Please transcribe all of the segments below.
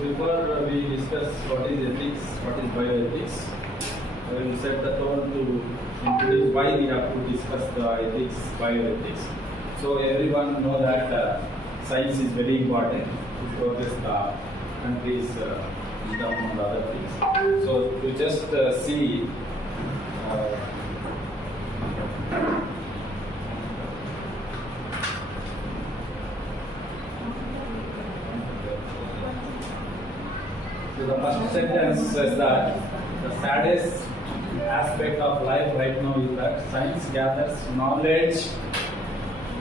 before we discuss what is ethics, what is bioethics, I will set the tone to introduce why we have to discuss the ethics, bioethics. So everyone know that science is very important to progress the country's wisdom and other things. So to just see so the first sentence says that the saddest aspect of life right now is that science gathers knowledge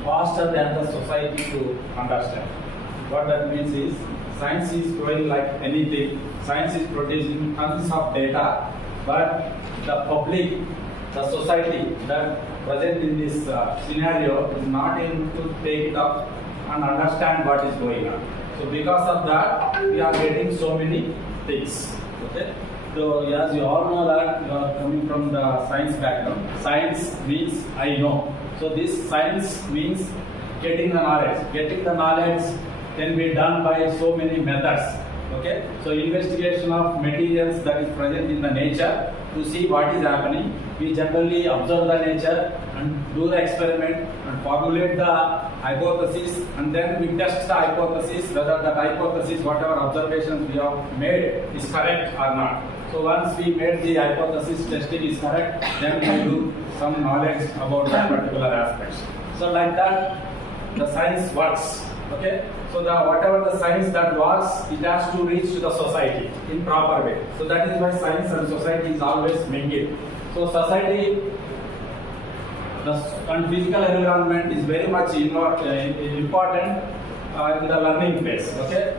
faster than the society to understand. What that means is science is growing like anything. Science is producing tons of data, but the public, the society that present in this scenario is not able to take it up and understand what is going on. So because of that, we are getting so many things. Okay. So as you all know that you are coming from the science background. Science means I know. So this science means getting the knowledge. Getting the knowledge can be done by so many methods. Okay. So investigation of materials that is present in the nature to see what is happening. We generally observe the nature and do the experiment and formulate the hypothesis, and then we test the hypothesis whether that hypothesis, whatever observations we have made, is correct or not. So once we made the hypothesis testing is correct, then we do some knowledge about that particular aspects. So like that, the science works. Okay. So the whatever the science that works, it has to reach to the society in proper way. So that is why science and society is always mingled. So society and physical environment is very much important in the learning phase. Okay,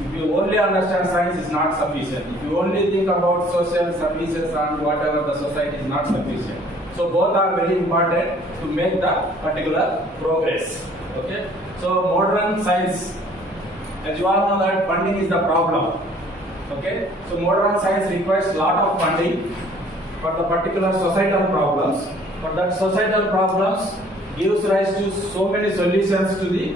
if you only understand science is not sufficient. If you only think about social services and whatever the society is not sufficient. So both are very important to make the particular progress. Okay, so modern science, as you all know that funding is the problem. Okay, so modern science requires a lot of funding for the particular societal problems. But that societal problems gives rise to so many solutions to the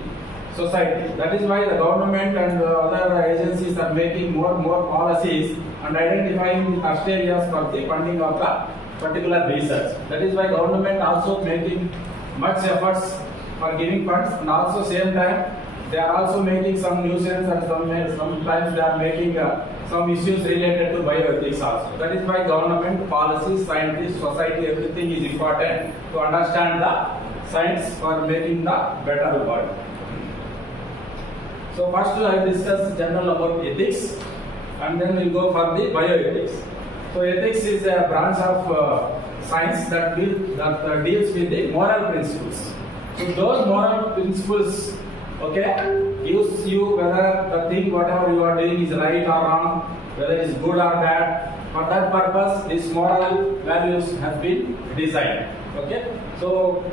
society. That is why the government and other agencies are making more and more policies and identifying the first areas for the funding of the particular research. That is why government also making much efforts for giving funds, and also same time they are also making some nuisance and sometimes they are making some issues related to bioethics also. That is why government, policies, scientists, society, everything is important to understand the science for making the better world. So first I will discuss general about ethics, and then we will go for the bioethics. So ethics is a branch of science that deals with the moral principles. So those moral principles, okay, gives you whether the thing whatever you are doing is right or wrong, whether it is good or bad. For that purpose, these moral values have been designed. Okay, so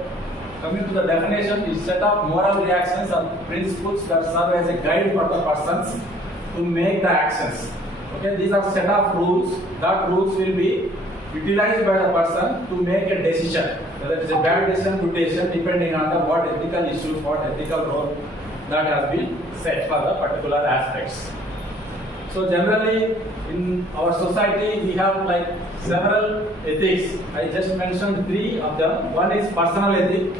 coming to the definition, is set of moral reactions or principles that serve as a guide for the persons to make the actions. Okay, these are set of rules. That rules will be utilized by the person to make a decision, whether it is a bad decision, good decision, depending on the what ethical issues, what ethical role that has been set for the particular aspects. So generally in our society we have like several ethics. I just mentioned three of them. One is personal ethics.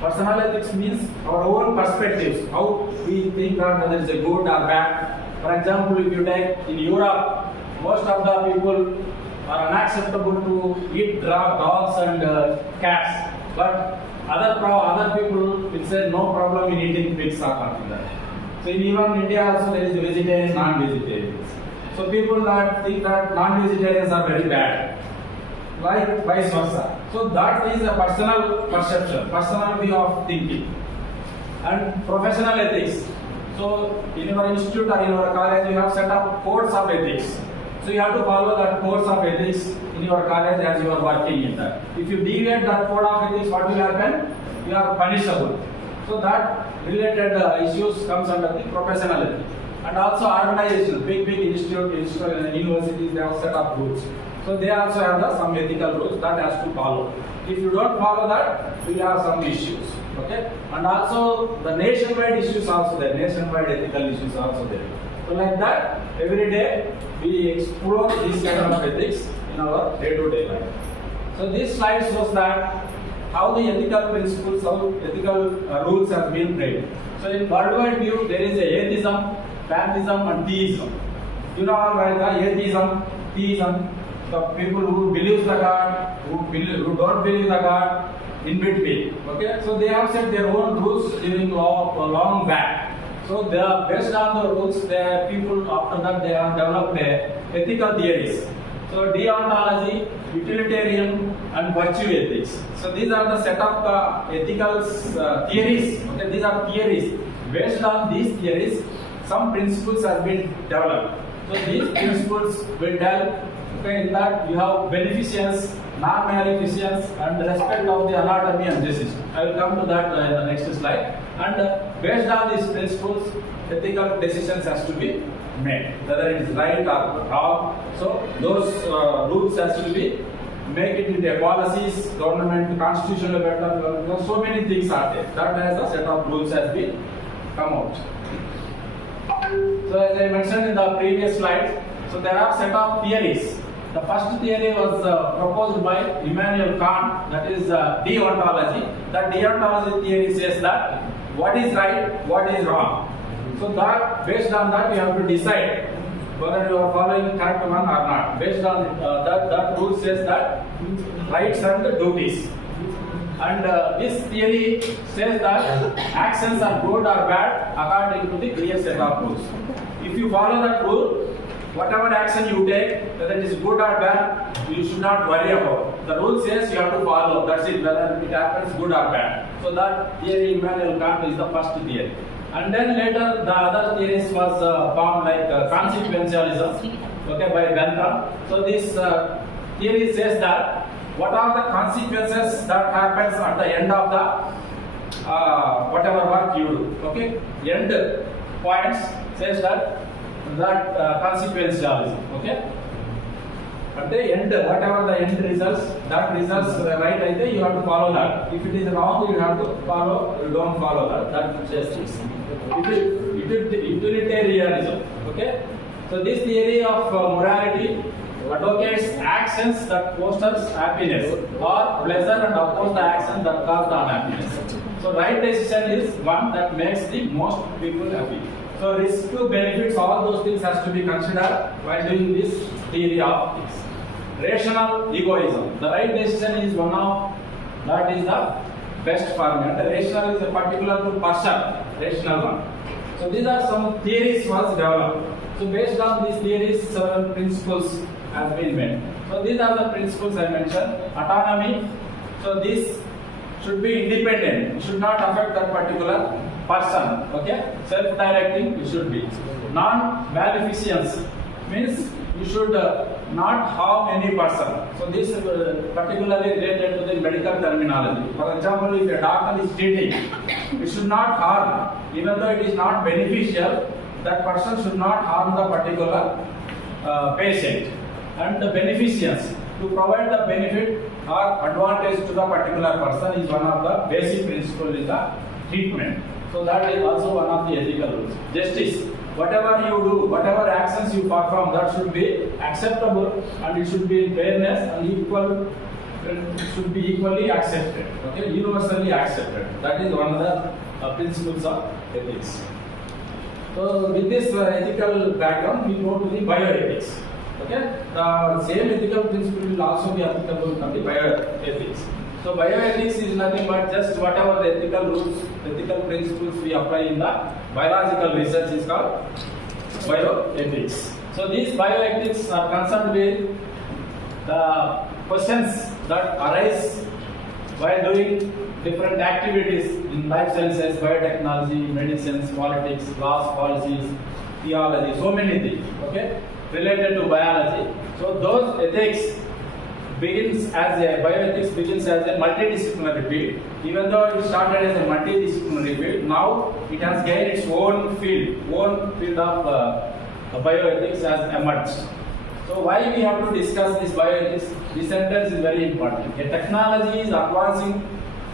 Personal ethics means our own perspectives, how we think that whether it's a good or bad. For example, if you take in Europe, most of the people are unacceptable to eat dogs and cats, but other people will say no problem in eating pigs or something like that. So in even India also there is vegetarian, non-vegetarians. So people that think that non-vegetarians are very bad, like vice versa. So that is a personal perception, personal way of thinking. And professional ethics. So in your institute or in your college you have set up codes of ethics. So you have to follow that codes of ethics in your college as you are working in that. If you deviate that code of ethics, what will happen? You are punishable. So that related issues comes under the professional ethics. And also organization, big institutes, universities, they have set up rules. So they also have some ethical rules that has to follow. If you don't follow that, you will have some issues. Okay? And also the nationwide issues also there, nationwide ethical issues also there. So So like that, every day we explore this kind of ethics in our day-to-day life. So this slide shows that how the ethical principles, how ethical rules have been framed. So in worldwide view, there is atheism, pantheism, and theism. You know all right, atheism, theism, the people who believe the God, who don't believe the God, in between. Okay, so they have set their own rules during long back. So they are based on the rules. People after that they have developed ethical theories. So deontology, utilitarian, and virtue ethics. So these are the set of ethical theories. Okay, these are theories. Based on these theories, some principles have been developed. So these principles will tell. Okay, in that you have beneficence, non-maleficence, and respect of the anatomy and justice. I will come to that in the next slide. And based on these principles, ethical decisions has to be made, whether it is right or wrong. So those rules has to be make it into policies, government, constitutional better. So many things are there. That has a set of rules has been come out. So as I mentioned in the previous slide, so there are set of theories. The first theory was proposed by Immanuel Kant, that is deontology. That deontology theory says that what is right, what is wrong. So that based on that we have to decide whether you are following correct one or not. Based on that rule says that rights and duties. And this theory says that actions are good or bad according to the clear set of rules. If you follow that rule, whatever action you take, whether it is good or bad, you should not worry about. The rule says you have to follow. That's it, whether it happens good or bad. So that theory, Immanuel Kant, is the first theory. And then later, the other theories was formed like consequentialism, okay, by Venkata. So this theory says that what are the consequences that happens at the end of the whatever work you do. Okay, end points says that consequentialism. Okay, at the end, whatever the end results, that results right, I think you have to follow that. If it is wrong, you have to follow. You don't follow that. That justice. Utilitarianism. Okay, so this theory of morality advocates actions that fosters happiness or pleasure and oppose the actions that cause the unhappiness. So right decision is one that makes the most people happy. So risk to benefits, all those things has to be considered while doing this theory of things. Rational egoism. The right decision is one of that is the best for me. And the rational is a particular to person, rational one. So these are some theories was developed. So based on these theories, several principles have been made. So these are the principles I mentioned. Autonomy. So this should be independent. It should not affect that particular person. Okay, self-directing it should be. Non-maleficence means you should not harm any person. So this is particularly related to the medical terminology. For example, if a doctor is treating, it should not harm. Even though it is not beneficial, that person should not harm the particular patient. And the beneficence, to provide the benefit or advantage to the particular person, is one of the basic principles in the treatment. So that is also one of the ethical rules. Justice. Whatever you do, whatever actions you perform, that should be acceptable and it should be fairness and equal. It should be equally accepted. Okay, universally accepted. That is one of the principles of ethics. So with this ethical background, we go to the bioethics. Okay, the same ethical principle will also be applicable from the bioethics. So bioethics is nothing but just whatever the ethical rules, ethical principles we apply in the biological research is called bioethics. So these bioethics are concerned with the questions that arise while doing different activities in life sciences, biotechnology, medicines, politics, laws, policies, theology, so many things. Okay, related to biology. So those ethics begins as a bioethics begins as a multidisciplinary field. Even though it started as a multidisciplinary field, now it has gained its own field of bioethics has emerged. So why we have to discuss this bioethics? This sentence is very important. A technology is advancing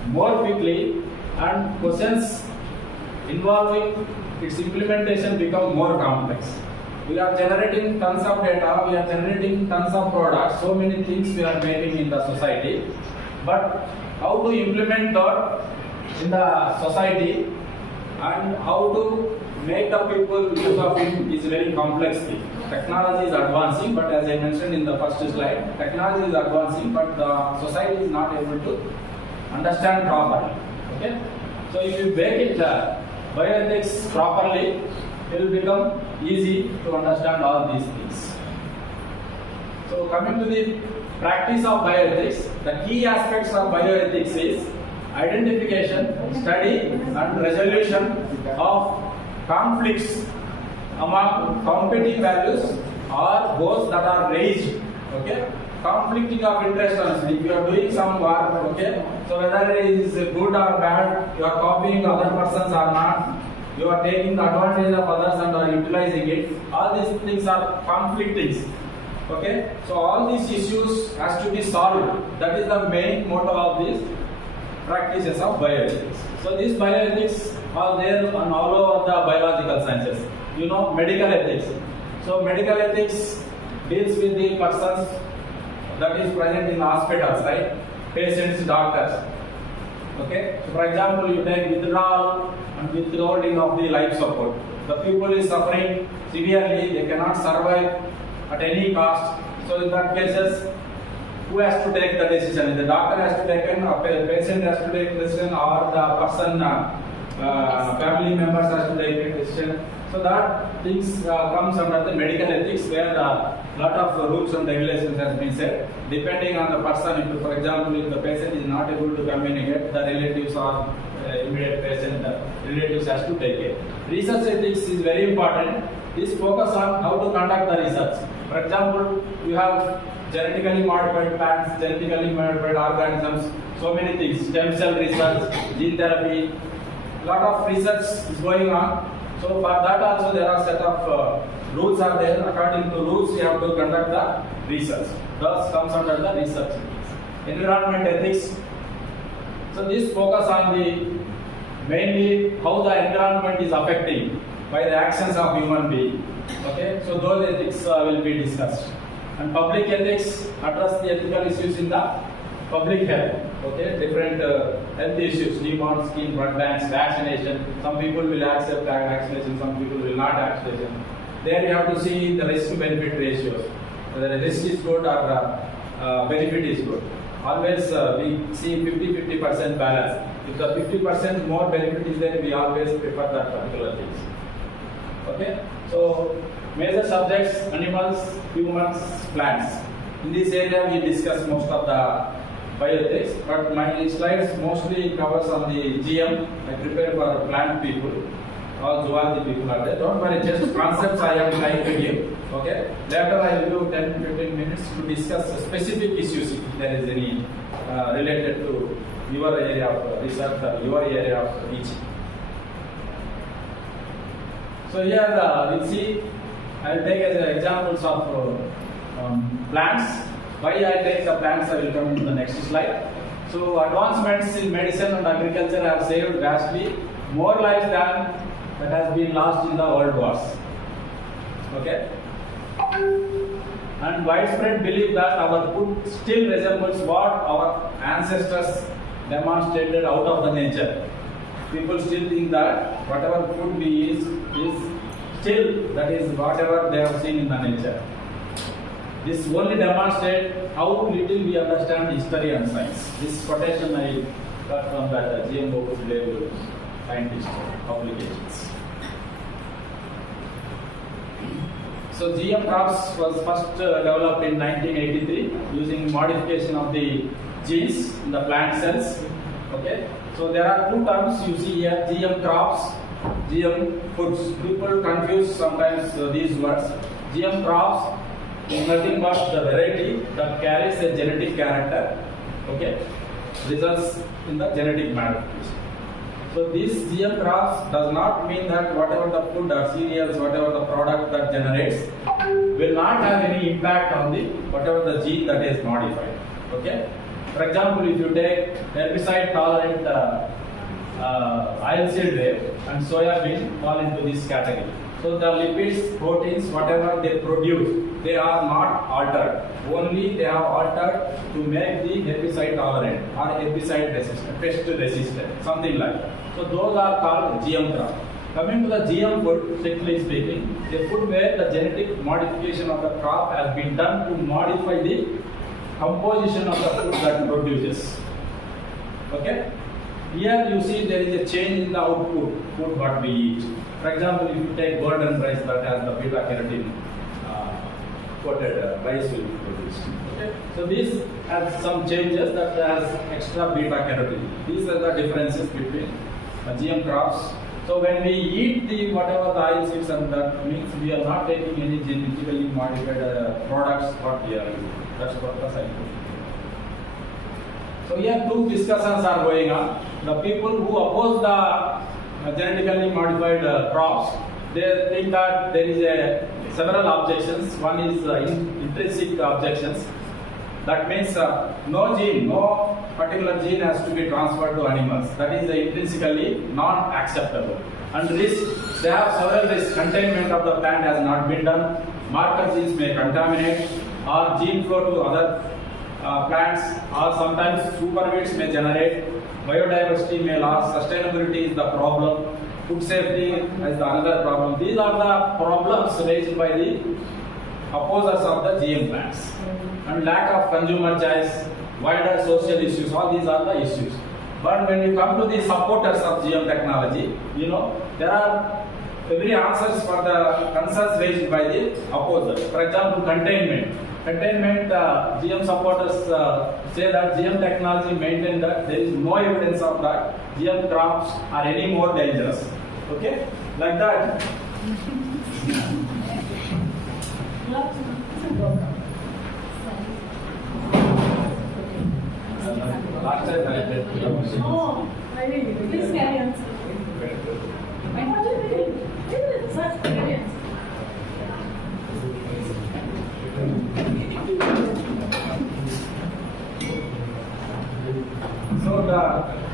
more quickly and questions involving its implementation become more complex. We are generating tons of data, we are generating tons of products, so many things we are making in the society. But how to implement that in the society and how to make the people use of it is very complex thing. Technology is advancing, but as I mentioned in the first slide, technology is advancing, but the society is not able to understand properly. Okay? So if you make it bioethics properly, it will become easy to understand all these things. So coming to the practice of bioethics, the key aspects of bioethics is identification, study and resolution of conflicts among competing values or those that are raised. Okay? Conflicting of interest. If you are doing some work, okay, so whether it is good or bad, you are copying other persons or not, you are taking the advantage of others and are utilizing it, all these things are conflicting. Okay, so all these issues has to be solved. That is the main motto of these practices of bioethics. So these bioethics are there on all over the biological sciences. You know, medical ethics. So medical ethics deals with the persons that is present in hospitals, right? Patients, doctors. Okay. So for example, you take withdrawal and withholding of the life support. The people is suffering severely; they cannot survive at any cost. So in that cases, who has to take the decision? The doctor has to take it, a patient has to take the decision, or the person, family members has to take a decision. So that things comes under the medical ethics, where a lot of rules and regulations has been set. Depending on the person, if, for example, if the patient is not able to communicate, the relatives or immediate patient, relatives has to take it. Research ethics is very important. This focus on how to conduct the research. For example, you have genetically modified plants, genetically modified organisms, so many things, stem cell research, gene therapy, lot of research is going on. So for that also there are set of rules are there. According to rules, you have to conduct the research. Thus comes under the research ethics. Environment ethics. So this focus on the mainly how the environment is affecting by the actions of human being. Okay, so those ethics will be discussed. And public ethics address the ethical issues in the public health. Okay, different health issues, newborn skin, blood banks, vaccination. Some people will accept vaccination, some people will not accept vaccination. There you have to see the risk-benefit ratios. Whether the risk is good or benefit is good. Always we see 50-50% balance. If the 50% more benefit is there, we always prefer that particular things. Okay, so major subjects: animals, humans, plants. In this area, we discuss most of the bioethics, but my slides mostly covers on the GM. I prepare for plant people, all zoology people are there. Don't worry, just concepts I am trying to give. Okay. Later I will do 10-15 minutes to discuss specific issues if there is any related to your area of research or your area of teaching. So here we'll see. I will take as examples of plants. Why I take the plants, I will come to the next slide. So advancements in medicine and agriculture have saved vastly more lives than that has been lost in the world wars. Okay? And widespread belief that our food still resembles what our ancestors demonstrated out of the nature. People still think that whatever food we eat is still, that is whatever they have seen in the nature. This only demonstrates how little we understand history and science. This quotation I got from that GMO label scientist publications. So GM crops was first developed in 1983 using modification of the genes in the plant cells. Okay. So there are two terms you see here: GM crops, GM foods. People confuse sometimes these words. GM crops is nothing but the variety that carries a genetic character, okay, results in the genetic modification. So these GM crops does not mean that whatever the food or cereals, whatever the product that generates, will not have any impact on the whatever the gene that is modified. Okay. For example, if you take herbicide tolerant oilseed rape and soya bean fall into this category. So the lipids, proteins, whatever they produce, they are not altered. Only they are altered to make the herbicide tolerant or herbicide resistant, pest resistant, something like that. So those are called GM crop. Coming to the GM food, strictly speaking, a food where the genetic modification of the crop has been done to modify the composition of the food that it produces. Okay? Here you see there is a change in the output, food what we eat. For example, if you take golden rice that has the beta carotene coated rice will be produced. Okay? So this has some changes that has extra beta carotene. These are the differences between GM crops. So when we eat the whatever the oilseeds and that means we are not taking any genetically modified products what we are using. That's what the cycle. So here two discussions are going on. The people who oppose the genetically modified crops, they think that there is several objections. One is intrinsic objections. That means no particular gene has to be transferred to animals. That is intrinsically not acceptable. And risk, they have several risks. Containment of the plant has not been done. Marker genes may contaminate, or gene flow to other plants, or sometimes superweeds may generate. Biodiversity may loss. Sustainability is the problem. Food safety is another problem. These are the problems raised by the opposers of the GM plants. And lack of consumer choice, wider social issues, all these are the issues. But when you come to the supporters of GM technology, there are every answers for the concerns raised by the opposers. For example, containment. GM supporters say that GM technology maintain that there is no evidence of that GM crops are any more dangerous. Okay? Like that. Last time I did. Oh, I didn't. Please carry on. What did you do? Such brilliance. So the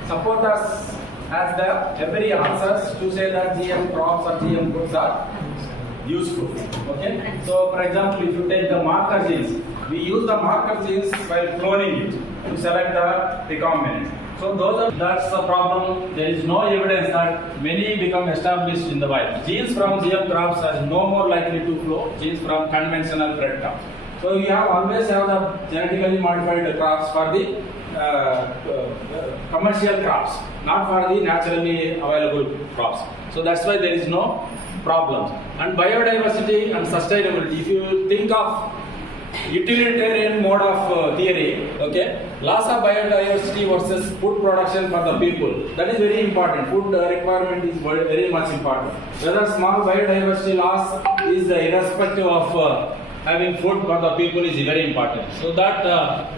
supporters has the every answers to say that GM crops or GM foods are useful. Okay. So for example, if you take the marker genes, we use the marker genes while cloning it to select the recombinant. So that's the problem. There is no evidence that many become established in the wild. Genes from GM crops are no more likely to flow genes from conventional bred crops. So you always have the genetically modified crops for the commercial crops, not for the naturally available crops. So that's why there is no problem. And biodiversity and sustainability. If you think of utilitarian mode of theory, okay, loss of biodiversity versus food production for the people, that is very important. Food requirement is very much important. Whether small biodiversity loss is irrespective of having food for the people is very important. So that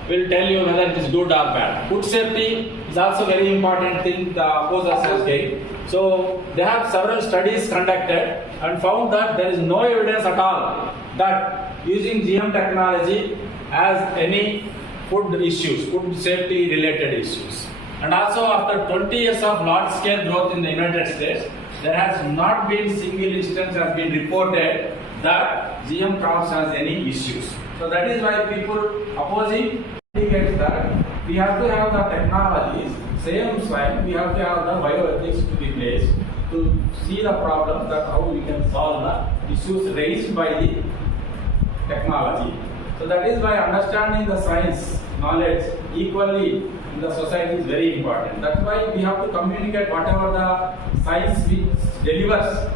will tell you whether it is good or bad. Food safety is also very important thing the opposers has gained. So they have several studies conducted and found that there is no evidence at all that using GM technology has any food issues, food safety related issues. And also after 20 years of large scale growth in the United States, there has not been single instance has been reported that GM crops has any issues. So that is why people opposing indicates that we have to have the technologies, same time we have to have the bioethics to be placed to see the problems that how we can solve the issues raised by the technology. So that is why understanding the science knowledge equally in the society is very important. That's why we have to communicate whatever the science which delivers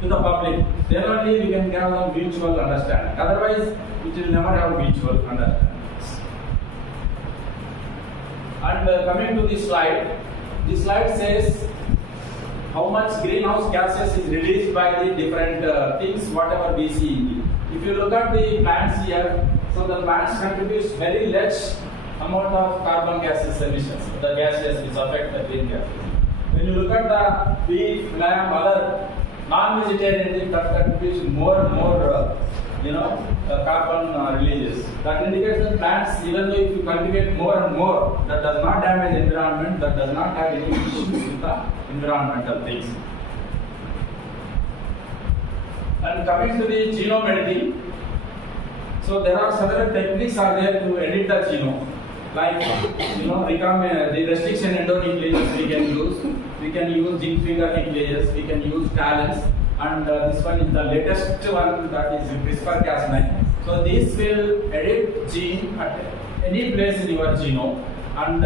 to the public. Then only we can have a mutual understanding. Otherwise, it will never have mutual understanding. And coming to this slide says how much greenhouse gases is released by the different things, whatever we see. If you look at the plants here, so the plants contributes very less amount of carbon gases emissions, the gases which affect the green gases. When you look at the beef, lamb, other non-vegetarian things, that contributes more carbon releases. That indicates that plants, even though if you cultivate more and more, that does not damage environment, that does not have any issues with the environmental things. And coming to the genome editing, so there are several techniques are there to edit the genome. Like, the restriction endonucleases we can use. We can use zinc finger nucleases, we can use talents, and this one is the latest one, that is CRISPR-Cas9. So this will edit gene at any place in your genome and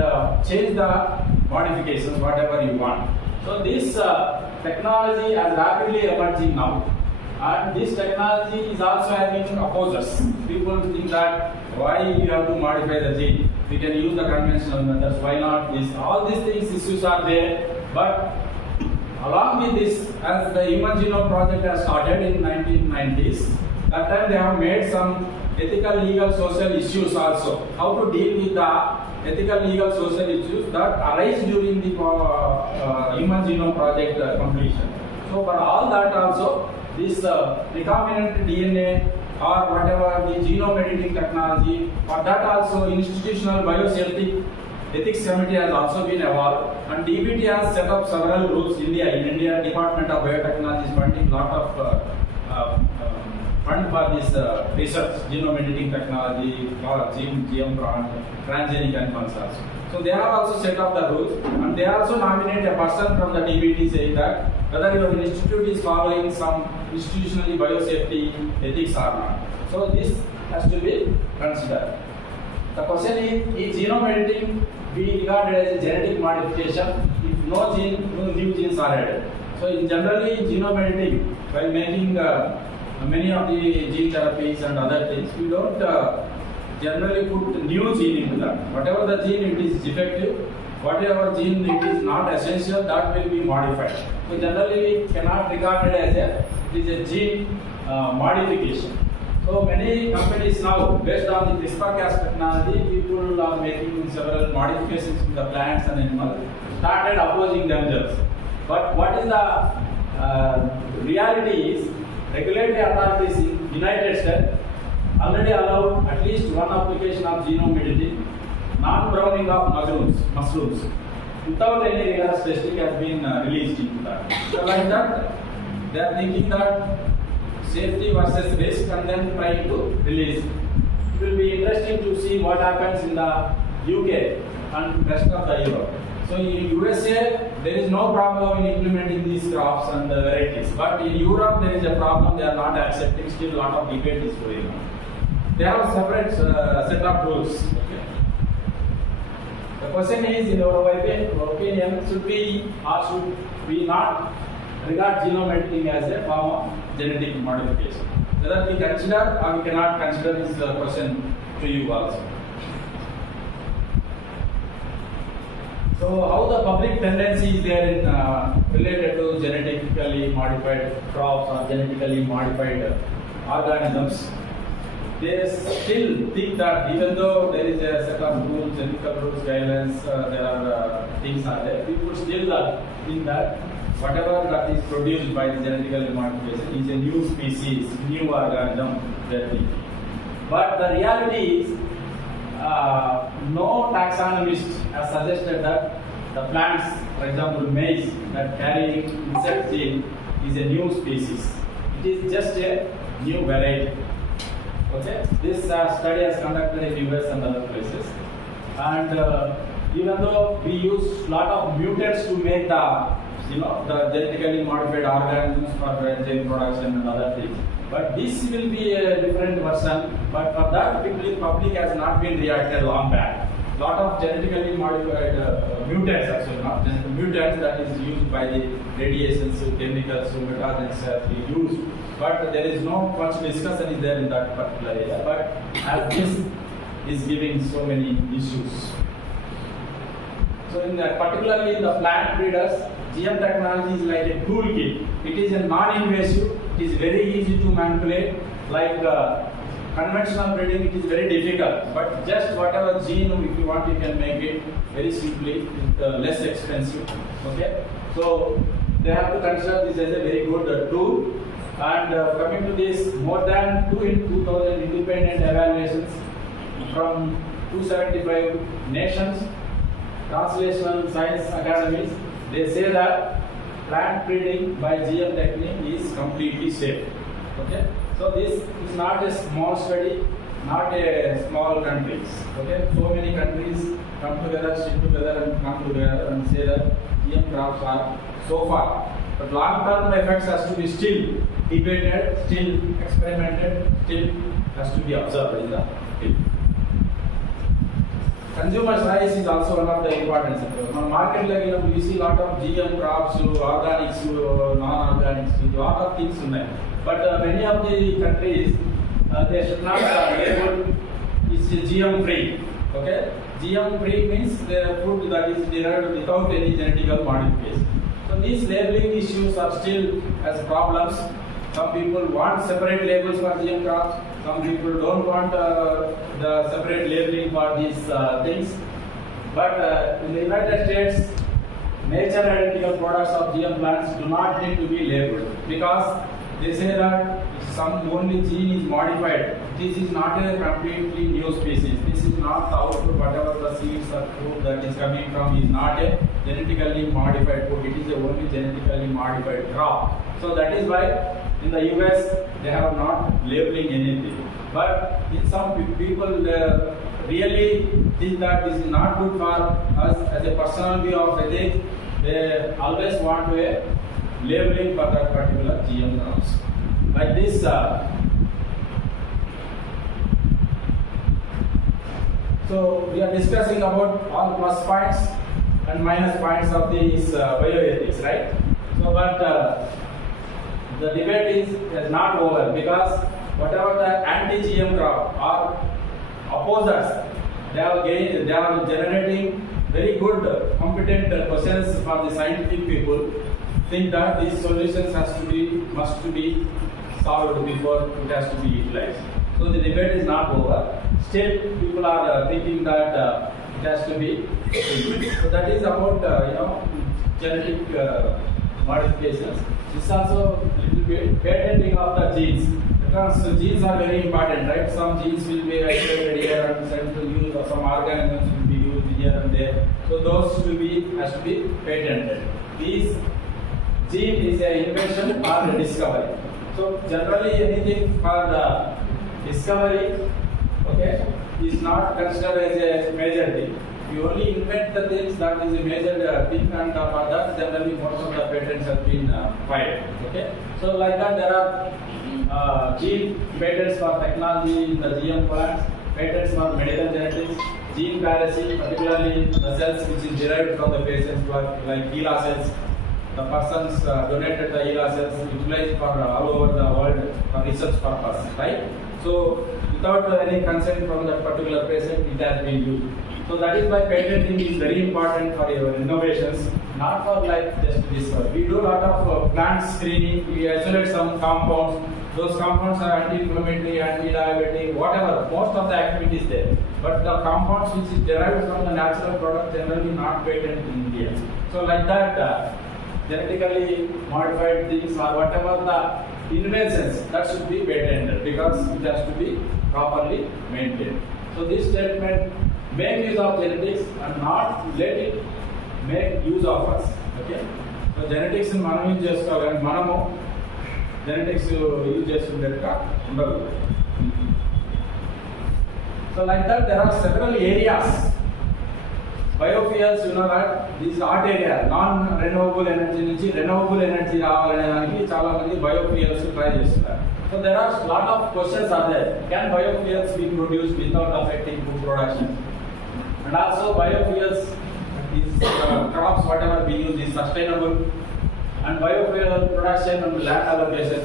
change the modifications, whatever you want. So this technology is rapidly emerging now. And this technology is also having opposers. People think that why you have to modify the gene? We can use the conventional methods. Why not this? All these things, issues are there. But along with this, as the Human Genome Project has started in 1990s, that time they have made some ethical, legal, social issues also. How to deal with the ethical, legal, social issues that arise during the Human Genome Project completion. So for all that also, this recombinant DNA or whatever the genome editing technology, for that also institutional biosafety ethics committee has also been evolved, and DBT has set up several rules. In India, Department of Biotechnology is funding a lot of fund for this research, genome editing technology, GM transgenic animals also. So they have also set up the rules, and they also nominate a person from the DBT saying that whether your institute is following some institutionally biosafety ethics or not. So this has to be considered. The question is genome editing be regarded as a genetic modification if no new genes are added? So in generally genome editing, by making many of the gene therapies and other things, we don't generally put new gene into that. Whatever the gene it is defective, whatever gene it is not essential, that will be modified. So generally we cannot regard it as a gene modification. So many companies now, based on the CRISPR-Cas technology, people are making several modifications in the plants and animals, started opposing themselves. But what is the reality is, regulatory authorities in United States already allowed at least one application of genome editing, non-browning of mushrooms, without any rigorous testing has been released into that. So like that, they are thinking that safety versus risk and then trying to release. It will be interesting to see what happens in the UK and rest of the Europe. So in USA, there is no problem in implementing these crops and varieties. But in Europe, there is a problem. They are not accepting. Still, a lot of debate is going on. They have a separate set of rules. Okay. The question is, in our opinion, should we or should we not regard genome editing as a form of genetic modification? Whether we consider or we cannot consider is a question to you also. So how the public tendency is there in related to genetically modified crops or genetically modified organisms? They still think that even though there is a set of rules, ethical rules, guidelines, there are things are there, people still think that whatever that is produced by the genetically modification is a new species, new organism, but the reality is, no taxonomist has suggested that the plants, for example maize, that carry insect gene is a new species. It is just a new variety. Okay, this study has conducted in US and other places, and even though we use lot of mutants to make the genetically modified organisms for gene production and other things, but this will be a different version. But for that, public has not been reacted long back. Lot of genetically modified mutants, actually not mutants, that is used by the radiations, chemicals, mutagens have been used. But there is no much discussion is there in that particular area. But as this is giving so many issues. So in particularly in the plant breeders, GM technology is like a toolkit. It is a non-invasive. It is very easy to manipulate. Like conventional breeding, it is very difficult. But just whatever gene, if you want, you can make it very simply, less expensive. Okay. So they have to consider this as a very good tool. And coming to this, more than 2,000 independent evaluations from 275 nations, translational science academies, they say that plant breeding by GM technique is completely safe. Okay, so this is not a small study, not a small countries. Okay, so many countries come together, stick together, and come together and say that GM crops are so far. But long-term effects has to be still debated, still experimented, still has to be observed in the field. Consumer choice is also one of the important sectors. On market level, we see a lot of GM crops, organics, non-organics, lot of things in there. But many of the countries, they should not label is GM free. Okay, GM free means the food that is derived without any genetical modification. So these labeling issues are still as problems. Some people want separate labels for GM crops. Some people don't want the separate labeling for these things. But in the United States, nature identical products of GM plants do not need to be labeled because they say that some only gene is modified. This is not a completely new species. This is not the output, whatever the seeds or fruit that is coming from is not a genetically modified food. It is a only genetically modified crop. So that is why in the US they have not labeling anything. But in some people really think that this is not good for us as a personal view of ethics. They always want a labeling for that particular GM crops. Like this, so we are discussing about all plus points and minus points of these bioethics, right? So, but the debate is not over because whatever the anti-GM crop or opposers, they are generating very good, competent questions for the scientific people. Think that these solutions must to be solved before it has to be utilized. So the debate is not over. Still, people are thinking that it has to be. So that is about genetic modifications. This is also a little bit patenting of the genes because genes are very important, right? Some genes will be isolated here and sent to use, or some organisms will be used here and there. So those has to be patented. These gene is an invention or a discovery. So generally anything for the discovery, okay, is not considered as a major thing. You only invent the things that is a major thing, and for that generally most of the patents have been filed. Okay, so like that there are gene patents for technology in the GM plants, patents for medical genetics, gene piracy, particularly the cells which is derived from the patients like HeLa cells. The persons donated the HeLa cells utilized for all over the world for research purpose, right? So without any consent from that particular patient, it has been used. So that is why patenting is very important for your innovations, not for like just this one. We do a lot of plant screening, we isolate some compounds. Those compounds are anti-inflammatory, anti-diabetic, whatever, most of the activity is there. But the compounds which is derived from the natural product generally not patented in India. So like that, genetically modified things or whatever the inventions, that should be patented because it has to be properly maintained. So this statement, make use of genetics and not let it make use of us. Okay. So genetics in మనం use చేసుకోవాలి, మనము genetics use చేస్తుండేట్టుగా ఉండదు. So like that there are several areas. Biofuels, you know that this hot area, non-renewable energy నుంచి renewable energy రావాలనే దానికి చాలా మంది biofuels try చేస్తున్నారు. So there are a lot of questions are there. Can biofuels be produced without affecting food production? And also biofuels, these crops whatever we use is sustainable, and biofuel production and land allocation.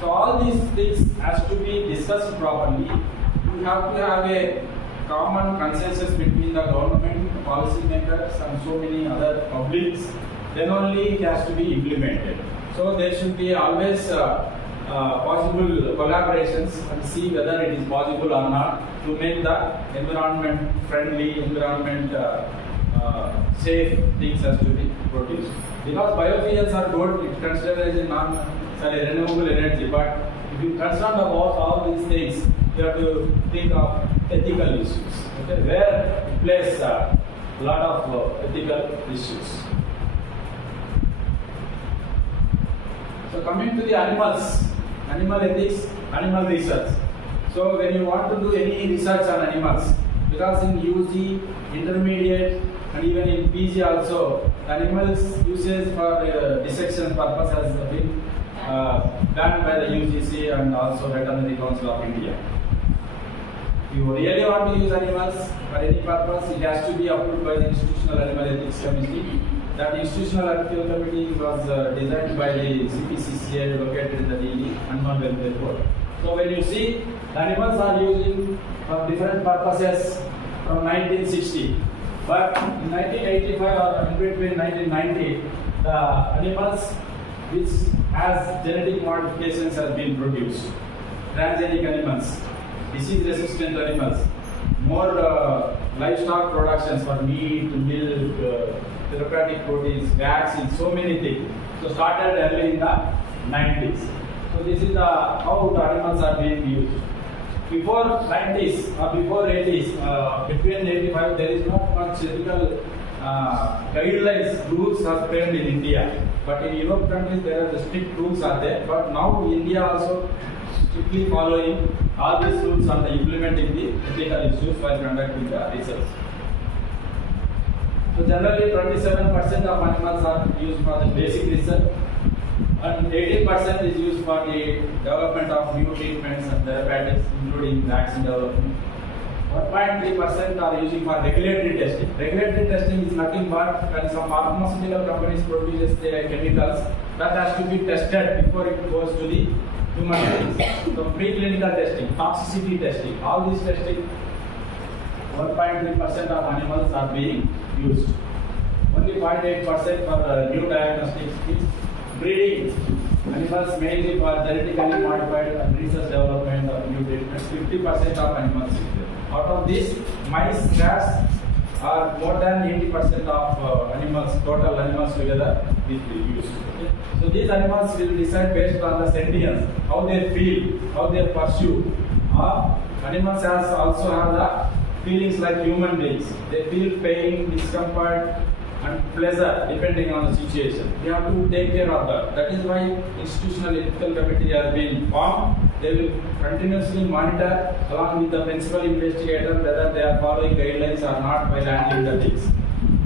So all these things has to be discussed properly. You have to have a common consensus between the government, policy makers and so many other publics, then only it has to be implemented. So there should be always possible collaborations and see whether it is possible or not to make the environment friendly, environment safe things has to be produced. Because biofuels are good, it's considered as a renewable energy. necessary, but if you concerned about all these things, you have to think of ethical issues. Okay, where it plays a lot of ethical issues. So coming to the animals, animal ethics, animal research. So when you want to do any research on animals, because in UG, intermediate, and even in PG also, animals usage for dissection purpose has been banned by the UGC and also Veterinary Council of India. If you really want to use animals for any purpose, it has to be approved by the Institutional Animal Ethics Committee. That Institutional Ethical Committee was designed by the CPCCA located in the Delhi Animal Welfare Board. So when you see, the animals are using for different purposes from 1960. But in 1985 or in between 1990, the animals which has genetic modifications have been produced. Transgenic animals, disease-resistant animals, more livestock productions for meat, milk, therapeutic proteins, vaccines, so many things. So started early in the 90s. So this is how the animals are being used. Before 90s or before 80s, between 85, there is not much ethical guidelines, rules are framed in India. But in Europe countries, there are the strict rules are there. But now India also strictly following all these rules and implementing the ethical issues while conducting the research. So generally 27% of animals are used for the basic research and 18% is used for the development of new treatments and therapeutics, including vaccine development. 1.3% are using for regulatory testing. Regulatory testing is nothing but when some pharmaceutical companies produces their chemicals, that has to be tested before it goes to the human beings. So preclinical testing, toxicity testing, all these testing, 1.3% of animals are being used. Only 0.8% for new diagnostics is breeding animals mainly for genetically modified and research development of new treatments. 50% of animals is there. Out of this, mice, rats are more than 80% of animals, total animals together is used. Okay? So these animals will decide based on the sentience, how they feel, how they pursue. Animals also have the feelings like human beings. They feel pain, discomfort, and pleasure depending on the situation. We have to take care of that. That is why Institutional Ethical Committee has been formed. They will continuously monitor along with the principal investigator whether they are following guidelines or not by handling the things.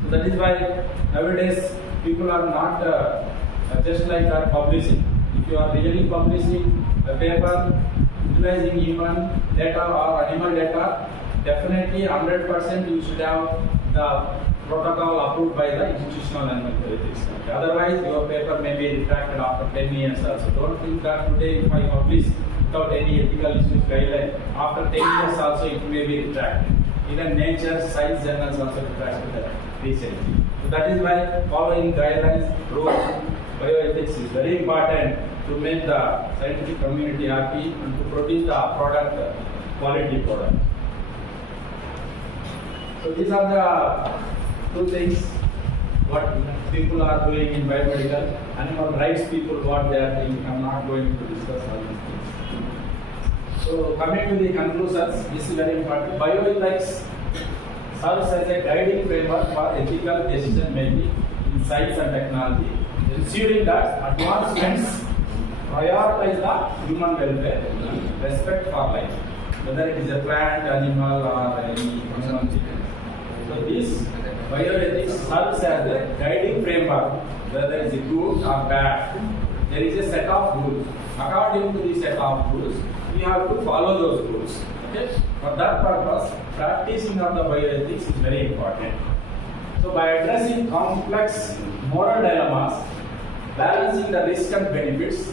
So that is why nowadays people are not just like are publishing. If you are really publishing a paper utilizing human data or animal data, definitely 100% you should have the protocol approved by the Institutional Animal Ethics. Otherwise, your paper may be retracted after 10 years also. Don't think that today if I publish without any ethical issues guideline, after 10 years also it may be retracted. Even Nature, Science journals also retracted that recently. So that is why following guidelines, rules, bioethics is very important to make the scientific community happy and to produce the product, quality product. So these are the two things what people are doing in biomedical. Animal rights people, what they are doing. I'm not going to discuss all these things. So coming to the conclusions, this is very important. Bioethics serves as a guiding framework for ethical decision making in science and technology, ensuring that advancements prioritize the human welfare and respect for life, whether it is a plant, animal, or any human being. So this bioethics serves as a guiding framework, whether it is good or bad. There is a set of rules. According to the set of rules, we have to follow those rules. Okay? For that purpose, practicing of the bioethics is very important. So by addressing complex moral dilemmas, balancing the risks and benefits,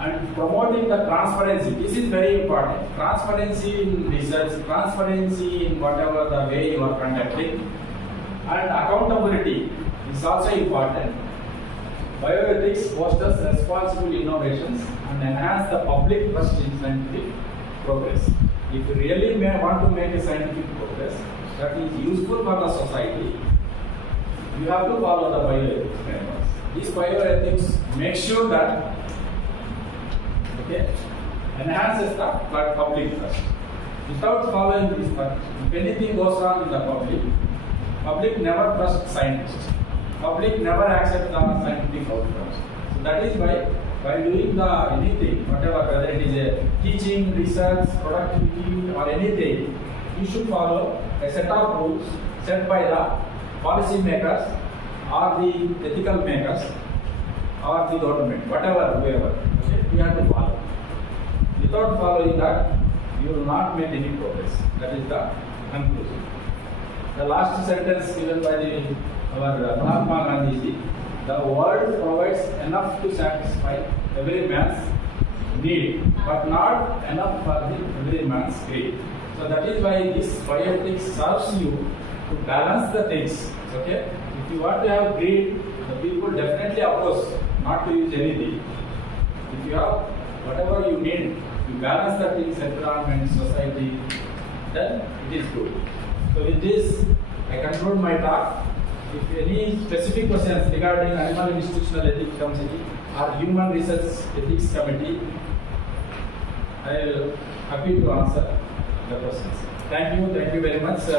and promoting the transparency. This is very important. Transparency in research, transparency in whatever the way you are conducting, and accountability is also important. Bioethics fosters responsible innovations and enhance the public trust in scientific progress. If you really want to make a scientific progress that is useful for the society, you have to follow the bioethics frameworks. These bioethics make sure that Okay, enhances the public trust. Without following this, if anything goes wrong in the public never trusts scientists. Public never accepts the scientific outcomes. So that is why by doing the anything, whatever, whether it is a teaching, research, productivity or anything, you should follow a set of rules set by the policy makers or the ethical makers or the government, whatever, whoever. Okay? You have to follow. Without following that, you will not make any progress. That is the conclusion. The last sentence given by our Mahatma Gandhi: the world provides enough to satisfy every man's need, but not enough for every man's greed. So that is why this bioethics serves you to balance the things. Okay? If you want to have greed, the people definitely oppose not to use anything. If you have whatever you need, you balance the things, environment, society, then it is good. So with this, I conclude my talk. If any specific questions regarding Animal Institutional Ethics Committee or Human Research Ethics Committee, I will happy to answer the questions. Thank you very much for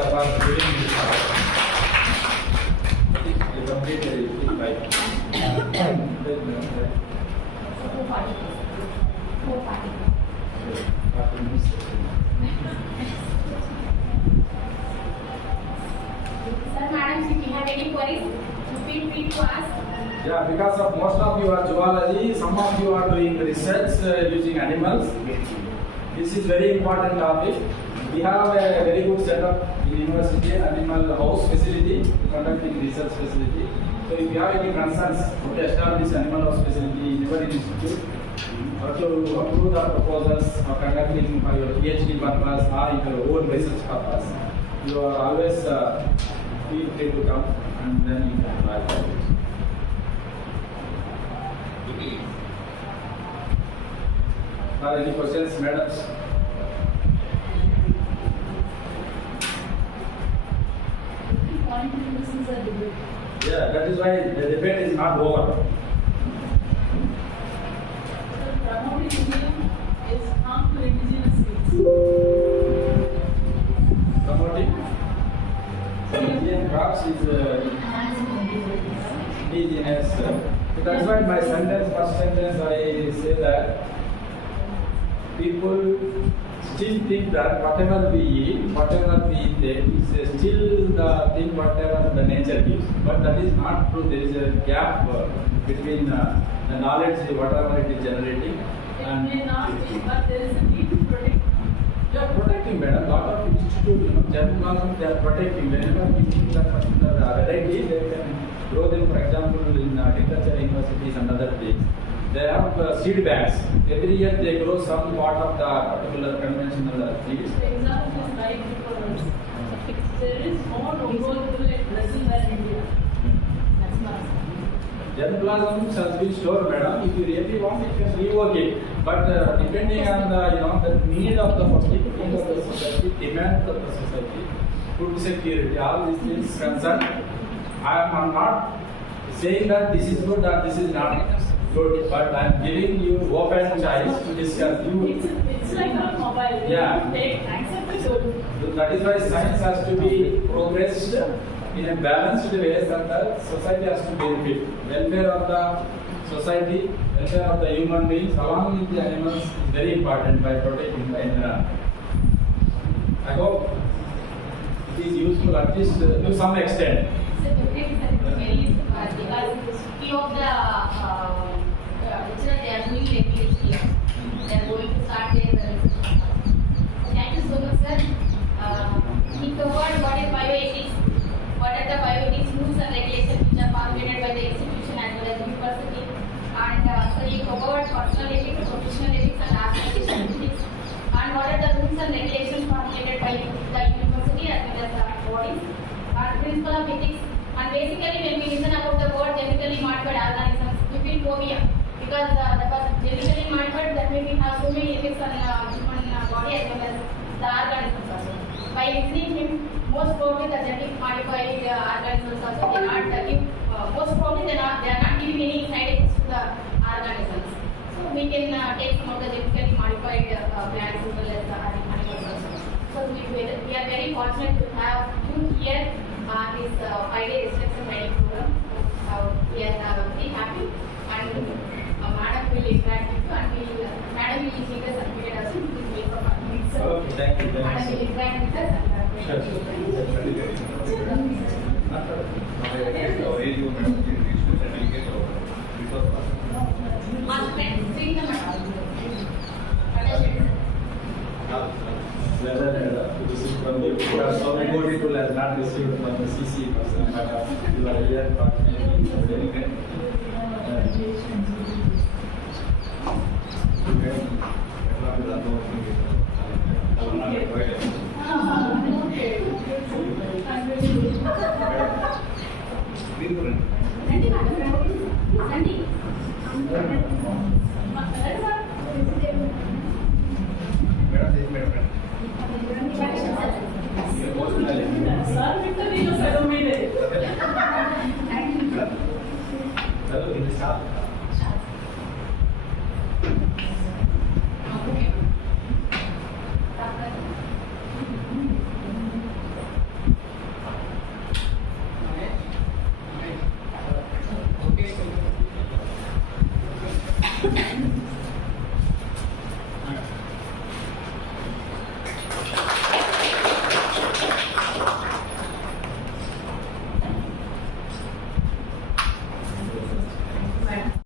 giving this talk. I think I completed it by 4 minutes. Sir, madam, if you have any queries, feel free to ask. Yeah, because of most of you are zoology, some of you are doing research using animals. This is very important topic. We have a very good setup in university, animal house facility, conducting research facility. So if you have any concerns to establish animal house facility in your institute, or to approve the proposals or conducting for your PhD purpose or in your own research purpose, you are always feel free to come and then you can apply for it. Are any questions, madams? Yeah, that is why the debate is not over. Promoting is harm to indigenous states. Promoting Indian crops is indigenous. So that's why my first sentence I say that people still think that whatever we eat, whatever we take is still the thing whatever the nature gives. But that is not true. There is a gap between the knowledge, whatever it is generating. It may not be, but there is a need to protect. Yeah, protecting, madam. Lot of institute, germplasm, they are protecting. Whenever we think that particular variety, they can grow them, for example, in agriculture universities and other things. They have seed banks. Every year they grow some part of the particular conventional seeds. The example is right before us. There is more robust like Brazil than India. That's my Germplasm has been stored, madam. If you really want, you can rework it. But depending on the need of the public, need of the society, demand of the society, food security, all these things concerned, I am not saying that this is good or this is not good, but I am giving you open choice to discuss. It's like a mobile. Yeah. Take, accept it, so That is why science has to be progressed in a balanced way, so that society has to benefit. Welfare of the society, welfare of the human beings along with the animals is very important by protecting the environment. I hope it is useful at least to some extent. So, because few of the they are doing like PhD. They are going to start their research. Thank you so much, sir. He covered what is bioethics, what are the bioethics rules and regulations which are formulated by the institution as well as university. And so you covered personal ethics, professional ethics and organizational ethics. And what are the rules and regulations formulated by the university as well as the bodies. And principle of ethics. And basically when we listen about the word genetically modified organisms, we feel phobia. Because the genetically modified, that may have so many effects on human body as well as the organisms also. By listening him, most probably the genetic modified organisms also they not give, most probably they are not giving any side effects to the organisms. So we can take some of the genetically modified plants as well as animals also. So we are very fortunate to have you here on this 5-day research training program. We are very happy, and madam will interact with you, and madam will give the certificate also. Okay, thank you. Madam will interact with us. Whether this is from the some more people has not received from the CC person, but you are here talking very good. Sir, Victor, you just said me there. Hello, in the south. Okay.